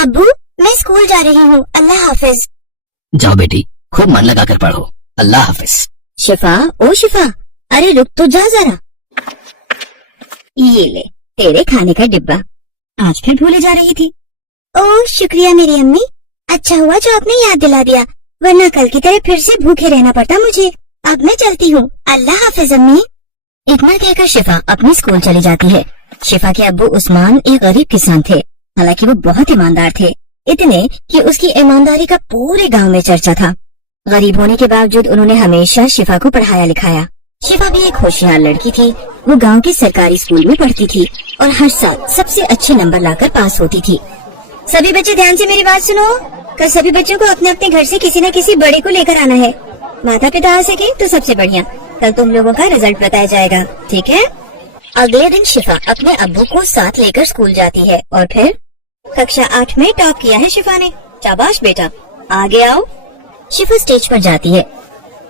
अब्बू मैं स्कूल जा रही हूँ, अल्लाह हाफिज। जाओ बेटी, खूब मन लगा कर पढ़ो, अल्लाह हाफिज। शिफा, ओ शिफा, अरे रुक तो जा जरा। ये ले तेरे खाने का डिब्बा, आज फिर भूले जा रही थी। ओह शुक्रिया मेरी अम्मी, अच्छा हुआ जो आपने याद दिला दिया, वरना कल की तरह फिर से भूखे रहना पड़ता मुझे। अब मैं चलती हूँ, अल्लाह हाफिज अम्मी। इतना कहकर शिफा अपनी स्कूल चली जाती है। शिफा के अब्बू उस्मान एक गरीब किसान थे, हालांकि वो बहुत ईमानदार थे, इतने कि उसकी ईमानदारी का पूरे गांव में चर्चा था। गरीब होने के बावजूद उन्होंने हमेशा शिफा को पढ़ाया लिखाया। शिफा भी एक होशियार लड़की थी। वो गांव के सरकारी स्कूल में पढ़ती थी और हर साल सबसे अच्छे नंबर लाकर पास होती थी। सभी बच्चे ध्यान से मेरी बात सुनो, कल सभी बच्चों को अपने अपने घर से किसी न किसी बड़े को लेकर आना है। माता पिता आ सके तो सबसे बढ़िया, कल तुम लोगों का रिजल्ट बताया जाएगा, ठीक है? अगले दिन शिफा अपने अब्बू को साथ लेकर स्कूल जाती है और फिर कक्षा 8 में टॉप किया है शिफा ने। शाबाश बेटा, आगे आओ। शिफा स्टेज पर जाती है।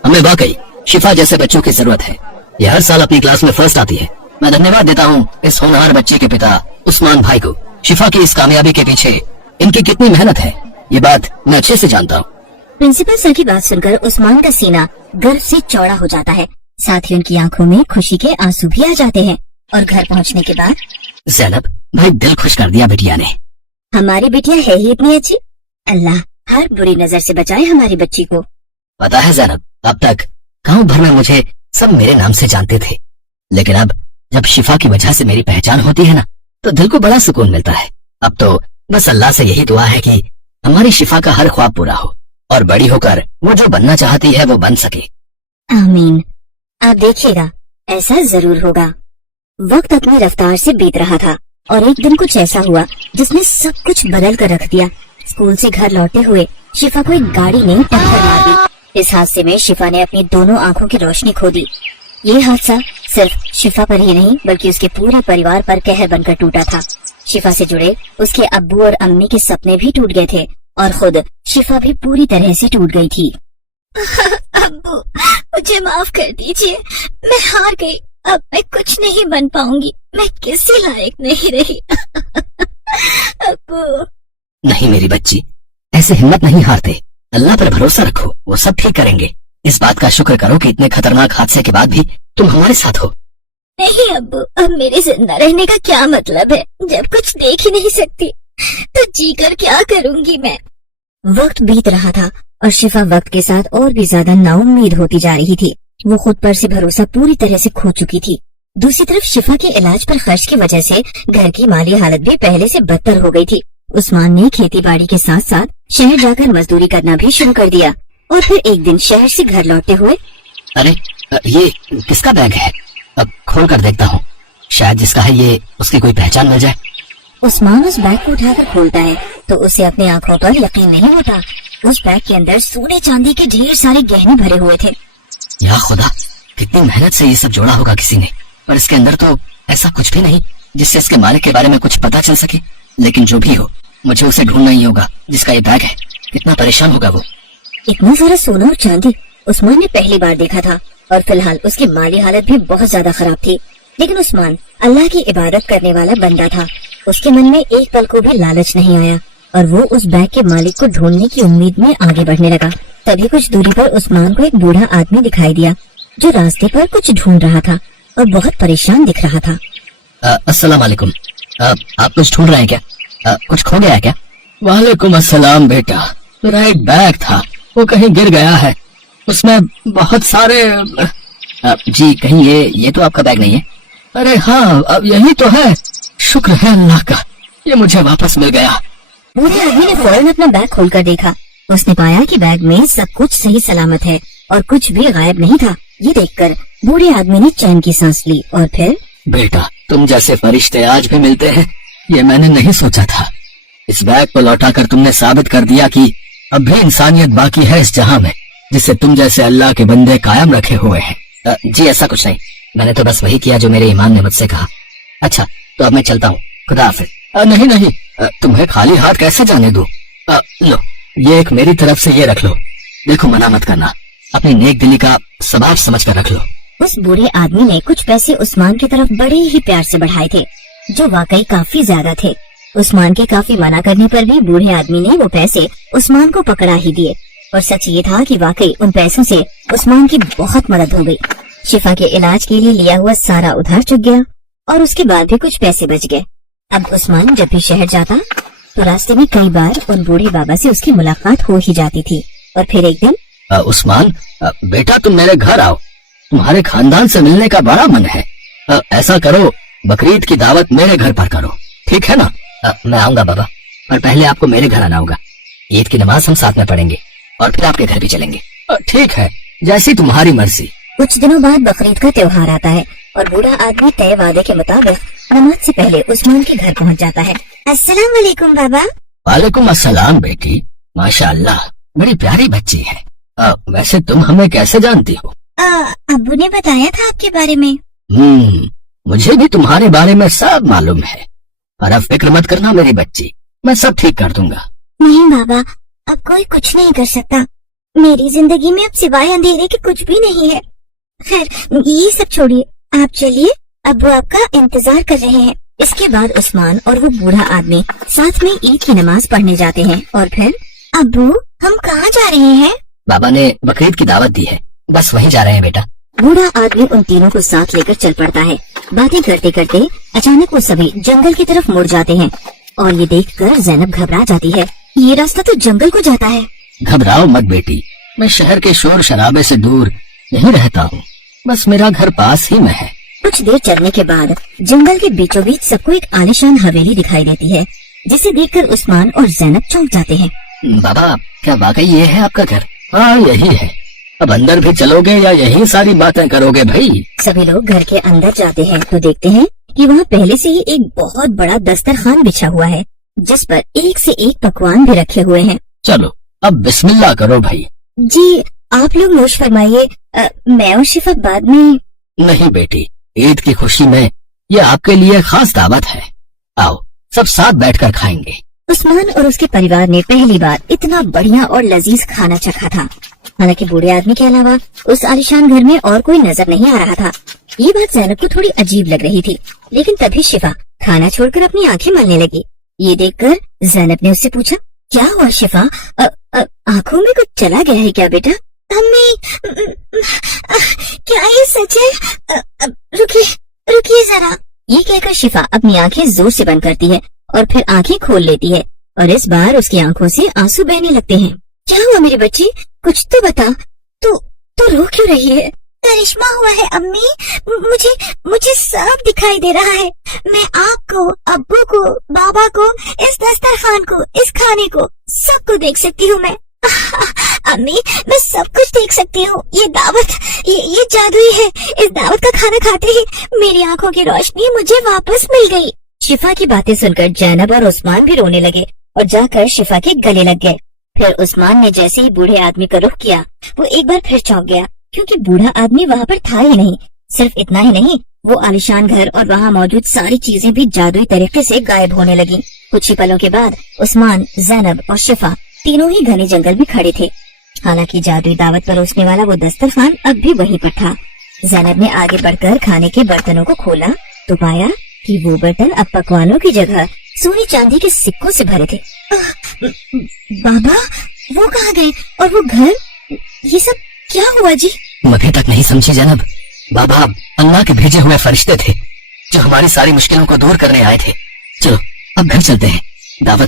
हमें वाकई शिफा जैसे बच्चों की जरूरत है। ये हर साल अपनी क्लास में फर्स्ट आती है। मैं धन्यवाद देता हूँ इस होनहार बच्चे के पिता उस्मान भाई को। शिफा की इस कामयाबी के पीछे इनकी कितनी मेहनत है, ये बात मैं अच्छे से जानता हूँ। प्रिंसिपल सर की बात सुनकर उस्मान का सीना गर्व से चौड़ा हो जाता है, साथ ही उनकी आंखों में खुशी के आंसू भी आ जाते हैं। और घर पहुँचने के बाद ज़ैनब, भाई दिल खुश कर दिया बिटिया ने। हमारी बिटिया है ही इतनी अच्छी, अल्लाह हर बुरी नजर से बचाए हमारी बच्ची को। पता है ज़ैनब, अब तक गांव भर में मुझे सब मेरे नाम से जानते थे, लेकिन अब जब शिफा की वजह से मेरी पहचान होती है ना, तो दिल को बड़ा सुकून मिलता है। अब तो बस अल्लाह से यही दुआ है कि हमारी शिफा का हर ख्वाब पूरा हो और बड़ी होकर वो जो बनना चाहती है वो बन सके। आमीन। आप देखिएगा ऐसा जरूर होगा। वक्त अपनी रफ्तार से बीत रहा था और एक दिन कुछ ऐसा हुआ जिसने सब कुछ बदल कर रख दिया। स्कूल से घर लौटते हुए शिफा को एक गाड़ी ने टक्कर मार दी। इस हादसे में शिफा ने अपनी दोनों आंखों की रोशनी खो दी। ये हादसा सिर्फ शिफा पर ही नहीं बल्कि उसके पूरे परिवार पर कहर बनकर टूटा था। शिफा से जुड़े उसके अब्बू और अम्मी के सपने भी टूट गए थे और खुद शिफा भी पूरी तरह से टूट गई थी। अब्बू मुझे माफ कर दीजिए, मैं हार गई, अब मैं कुछ नहीं बन पाऊंगी, मैं किसी लायक नहीं रही। अब्बू। नहीं मेरी बच्ची, ऐसे हिम्मत नहीं हारते, अल्लाह पर भरोसा रखो, वो सब ठीक करेंगे। इस बात का शुक्र करो कि इतने खतरनाक हादसे के बाद भी तुम हमारे साथ हो। नहीं अब्बू, अब मेरे जिंदा रहने का क्या मतलब है जब कुछ देख ही नहीं सकती, तो जी कर क्या करूंगी मैं। वक्त बीत रहा था और शिफा वक्त के साथ और भी ज्यादा नाउम्मीद होती जा रही थी। वो खुद पर से भरोसा पूरी तरह से खो चुकी थी। दूसरी तरफ शिफा के इलाज पर खर्च की वजह से घर की माली हालत भी पहले से बदतर हो गई थी। उस्मान ने खेती बाड़ी के साथ साथ शहर जाकर मजदूरी करना भी शुरू कर दिया और फिर एक दिन शहर से घर लौटते हुए, अरे ये किसका बैग है? अब खोल कर देखता हूँ, शायद जिसका है ये उसकी कोई पहचान मिल जाए। उस्मान उस बैग को उठाकर खोलता है तो उसे अपनी आंखों पर यकीन नहीं होता। उस बैग के अंदर सोने चांदी के ढेर सारे गहने भरे हुए थे। या खुदा, कितनी मेहनत से ये सब जोड़ा होगा किसी ने, पर इसके अंदर तो ऐसा कुछ भी नहीं जिससे इसके मालिक के बारे में कुछ पता चल सके। लेकिन जो भी हो, मुझे उसे ढूंढना ही होगा जिसका ये बैग है। कितना परेशान होगा वो। इतना सारा सोना और चांदी उस्मान ने पहली बार देखा था और फिलहाल उसकी माली हालत भी बहुत ज्यादा खराब थी। लेकिन उस्मान अल्लाह की इबादत करने वाला बंदा था। उसके मन में एक पल को भी लालच नहीं आया और वो उस बैग के मालिक को ढूंढने की उम्मीद में आगे बढ़ने लगा। तभी कुछ दूरी पर उस्मान को एक बूढ़ा आदमी दिखाई दिया जो रास्ते पर कुछ ढूंढ रहा था और बहुत परेशान दिख रहा था। अस्सलाम वालेकुम, आप कुछ ढूंढ रहे हैं क्या? कुछ खो गया है क्या? वालेकुम अस्सलाम बेटा, मेरा एक बैग था, वो कहीं गिर गया है, उसमें बहुत सारे जी कहीं ये तो आपका बैग नहीं है? अरे हाँ, अब यही तो है, शुक्र है अल्लाह का, ये मुझे वापस मिल गया। बूढ़े आदमी ने फौरन अपना बैग खोलकर देखा। उसने पाया कि बैग में सब कुछ सही सलामत है और कुछ भी गायब नहीं था। ये देखकर बूढ़े आदमी ने चैन की सांस ली और फिर, बेटा तुम जैसे फरिश्ते आज भी मिलते हैं, ये मैंने नहीं सोचा था। इस बैग को लौटाकर तुमने साबित कर दिया कि अब भी इंसानियत बाकी है इस जहां में, जिसे तुम जैसे अल्लाह के बंदे कायम रखे हुए हैं। जी ऐसा कुछ नहीं, मैंने तो बस वही किया जो मेरे ईमान ने मुझसे कहा। अच्छा तो अब मैं चलता हूँ, खुदा हाफिज। नहीं नहीं, तुम्हें खाली हाथ कैसे जाने दूं? लो ये एक मेरी तरफ से ये रख लो, देखो मना मत करना, अपनी नेक दिली का सबब समझ कर रख लो। उस बूढ़े आदमी ने कुछ पैसे उस्मान की तरफ बड़े ही प्यार से बढ़ाए थे जो वाकई काफी ज्यादा थे। عثمان کے کافی منع کرنے پر بھی بوڑھے آدمی نے وہ پیسے عثمان کو پکڑا ہی دیے، اور سچ یہ تھا کہ واقعی ان پیسوں سے عثمان کی بہت مدد ہو گئی۔ شفا کے علاج کے لیے لیا ہوا سارا ادھار چک گیا، اور اس کے بعد بھی کچھ پیسے بچ گئے۔ اب عثمان جب بھی شہر جاتا تو راستے میں کئی بار ان بوڑھے بابا سے اس کی ملاقات ہو ہی جاتی تھی۔ اور پھر ایک دن عثمان بیٹا تم میرے گھر آؤ، تمہارے خاندان سے ملنے کا بڑا من ہے۔ ایسا کرو بقرعید کی دعوت میرے گھر پر کرو، ٹھیک ہے نا؟ میں آؤں گا بابا، اور پہلے آپ کو میرے گھر آنا ہوگا۔ عید کی نماز ہم ساتھ میں پڑھیں گے اور پھر آپ کے گھر بھی چلیں گے۔ ٹھیک ہے، جیسی تمہاری مرضی۔ کچھ دنوں بعد بقرعید کا تہوار آتا ہے اور بوڑھا آدمی طے وعدے کے مطابق نماز سے پہلے عثمان کے گھر پہنچ جاتا ہے۔ السلام علیکم بابا۔ وعلیکم السلام بیٹی، ماشاء اللہ بڑی پیاری بچی ہے۔ ویسے تم ہمیں کیسے جانتی ہو؟ ابو نے بتایا تھا آپ کے بارے میں۔ مجھے بھی تمہارے بارے میں سب معلوم ہے، اور اب فکر مت کرنا میری بچی، میں سب ٹھیک کر دوں گا۔ نہیں بابا، اب کوئی کچھ نہیں کر سکتا، میری زندگی میں اب سوائے اندھیرے کے کچھ بھی نہیں ہے۔ خیر یہ سب چھوڑیے، آپ چلیے، ابو آپ کا انتظار کر رہے ہیں۔ اس کے بعد عثمان اور وہ بوڑھا آدمی ساتھ میں عید کی نماز پڑھنے جاتے ہیں۔ اور پھر ابو ہم کہاں جا رہے ہیں؟ بابا نے بقرعید کی دعوت دی ہے، بس وہیں جا رہے ہیں بیٹا۔ بوڑھا آدمی ان تینوں کو ساتھ لے کر چل پڑتا ہے۔ باتیں کرتے کرتے اچانک وہ سبھی جنگل کی طرف مڑ جاتے ہیں، اور یہ دیکھ کر زینب گھبرا جاتی ہے، یہ راستہ تو جنگل کو جاتا ہے۔ گھبراؤ مت بیٹی، میں شہر کے شور شرابے سے دور نہیں رہتا ہوں، بس میرا گھر پاس ہی میں ہے۔ کچھ دیر چلنے کے بعد جنگل کے بیچوں بیچ سب کو ایک عالیشان حویلی دکھائی دیتی ہے، جسے دیکھ کر عثمان اور زینب چونک جاتے ہیں۔ بابا کیا واقعی یہ ہے آپ کا گھر؟ ہاں یہی ہے، اب اندر بھی چلو گے یا یہی ساری باتیں کرو گے بھائی؟ سبھی لوگ گھر کے اندر جاتے ہیں تو دیکھتے ہیں کہ وہاں پہلے سے ہی ایک بہت بڑا دسترخوان بچھا ہوا ہے، جس پر ایک سے ایک پکوان بھی رکھے ہوئے ہیں۔ چلو اب بسم اللہ کرو بھائی۔ جی آپ لوگ نوش فرمائیے، میں اور شفا بعد میں۔ نہیں بیٹی، عید کی خوشی میں یہ آپ کے لیے خاص دعوت ہے، آؤ سب ساتھ بیٹھ کر کھائیں گے۔ عثمان اور اس کے پریوار نے پہلی بار اتنا بڑھیا اور لذیذ کھانا چکھا تھا، حالانکہ بوڑھے آدمی کے علاوہ اس عالیشان گھر میں اور کوئی نظر نہیں آ رہا تھا۔ یہ بات زینب کو تھوڑی عجیب لگ رہی تھی، لیکن تبھی شفا کھانا چھوڑ کر اپنی آنکھیں ملنے لگی۔ یہ دیکھ کر زینب نے اس سے پوچھا، کیا ہوا شفا؟ آنکھوں میں کچھ چلا گیا ہے کیا بیٹا؟ کیا یہ سچ ہے؟ رکیے ذرا۔ یہ کہہ کر شفا اپنی آنکھیں زور سے بند کرتی ہے اور پھر آنکھیں کھول لیتی ہے، اور اس بار اس کی آنکھوں سے آنسو بہنے لگتے ہیں۔ کیا ہوا میری بچی؟ کچھ تو بتا، تو رو کیوں رہی ہے؟ کرشمہ ہوا ہے امی، مجھے سب دکھائی دے رہا ہے، میں آپ کو، ابو کو، بابا کو، اس دسترخوان کو، اس کھانے کو، سب کو دیکھ سکتی ہوں میں۔ امی میں سب کچھ دیکھ سکتی ہوں، یہ دعوت یہ جادوئی ہے، اس دعوت کا کھانا کھاتے ہی میری آنکھوں کی روشنی مجھے واپس مل گئی۔ شفا کی باتیں سن کر زینب اور عثمان بھی رونے لگے اور جا کر شفا کے گلے لگ گئے۔ پھر عثمان نے جیسے ہی بوڑھے آدمی کا رخ کیا، وہ ایک بار پھر چونک گیا، کیونکہ بوڑھا آدمی وہاں پر تھا ہی نہیں۔ صرف اتنا ہی نہیں، وہ عالیشان گھر اور وہاں موجود ساری چیزیں بھی جادوئی طریقے سے غائب ہونے لگیں۔ کچھ ہی پلوں کے بعد عثمان، زینب اور شفا تینوں ہی گھنے جنگل میں کھڑے تھے۔ حالانکہ جادوئی دعوت پروسنے والا وہ دسترخوان اب بھی وہیں پر تھا۔ زینب نے آگے بڑھ کر کھانے کے برتنوں کو کھولا تو پایا کہ وہ برتن اب پکوانوں کی جگہ سونے چاندی کے سکوں سے بھرے تھے۔ بابا وہ کہاں گئے اور وہ گھر؟ یہ سب کیا ہوا جی؟ تم ابھی تک نہیں سمجھی زینب، بابا اللہ کے بھیجے ہوئے فرشتے تھے جو ہماری ساری مشکلوں کو دور کرنے آئے تھے۔ چلو اب گھر چلتے ہیں، دعوت